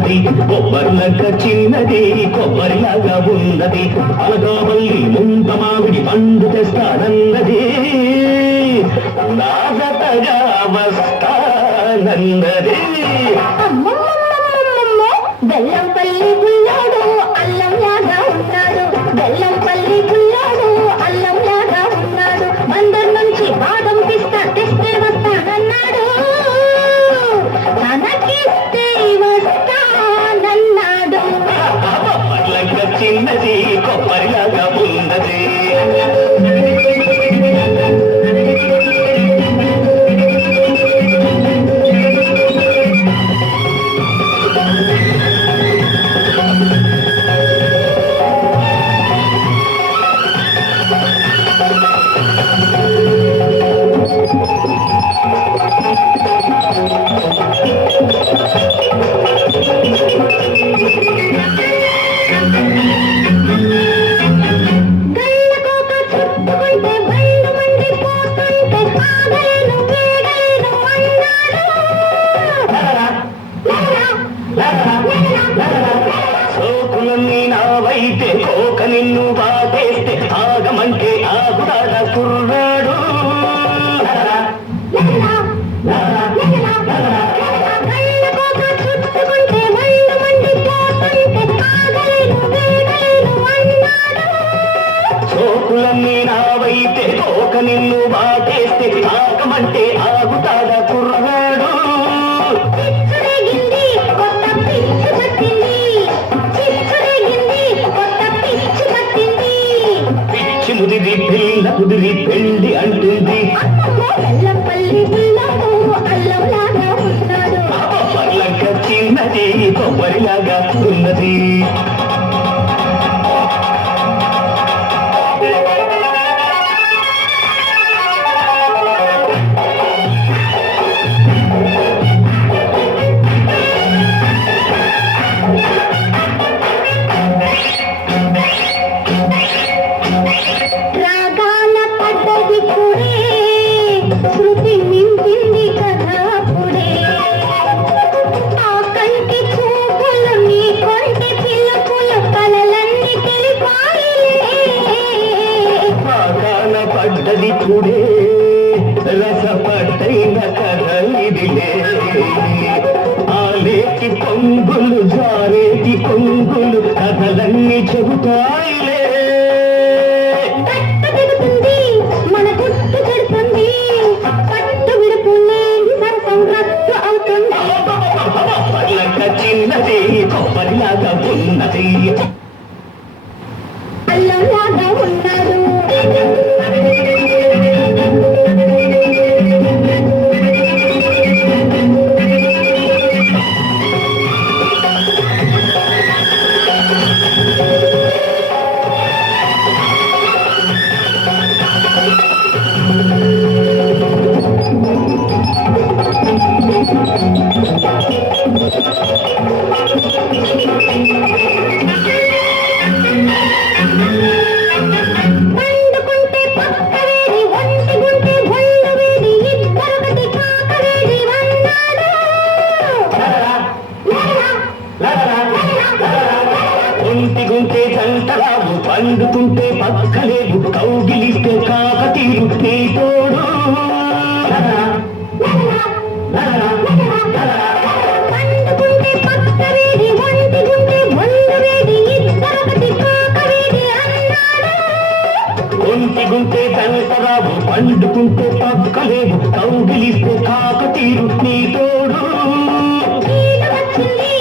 ఉన్నది కొబ్బరిలక చిన్నది కొబ్బరిలాగా ఉన్నది అలకావల్లి ముంత మామిడి పండు తెస్తానన్నది నా జతగా వస్తానన్నది బెల్లంపల్లి గుల్లాడు అల్లం లాగా ఉన్నాడు బెల్లంపల్లి గుల్లాడు అల్లం లాగా ఉన్నాడు బందర్ నుంచి బాదం పిస్తా తెస్తే వస్తానన్నాడు తనకిస్తే వస్తానన్నాడు చిన్నది కొబ్బరిలాగా ఉన్నది సోకులన్నీ నావైతే కోక నిన్ను బాధేస్తే ఆగమంటే ఆగుతాడ కుర్రాడు సోకులన్నీ నావైతే కోక నిన్ను బాధేస్తే ఆగమంటే ఆగుతాడ కుర్రాడు పిచ్చి ముదిరి పిల్ల కుదిరి పెళ్లి అంటుంది పర్లంక చిన్నది కొబ్బరిలాగా ఉన్నది పడ్డది పుడే రసపట్టైన కదలిదిలే ఆలేటి పొంగులు జారేటి పొంగులు కథలన్నీ చెబుతాయిలే మన గుట్టు చెడుతుంది పట్టు విడుపులే సరసం రద్దు అవుతుంది పర్లక చిన్నది కొబ్బరిలాగా ఉన్నది అల్లంలాగా ఉన్నాడు పండుకుంటే పక్క వేడి ఒంటి గుంటే ఒళ్ళు వేడి ఇద్దరొకటి కాక వేడి అన్నాడు ఒంటి గుంటే జంటరావు పండుకుంటే పక్కలేవు కౌగిలిస్తే కాకతీరు నీ తోడు పండుకుంటే పక్క వేడి ఒంటి గుంటే ఒళ్ళు వేడి ఇద్దరొకటి కాక వేడి అన్నాడు ఒంటి గుంటే జంటరావు పండుకుంటే పక్కలేవు కౌగిలిస్తే కాకతీరు నీ తోడు వచ్చింది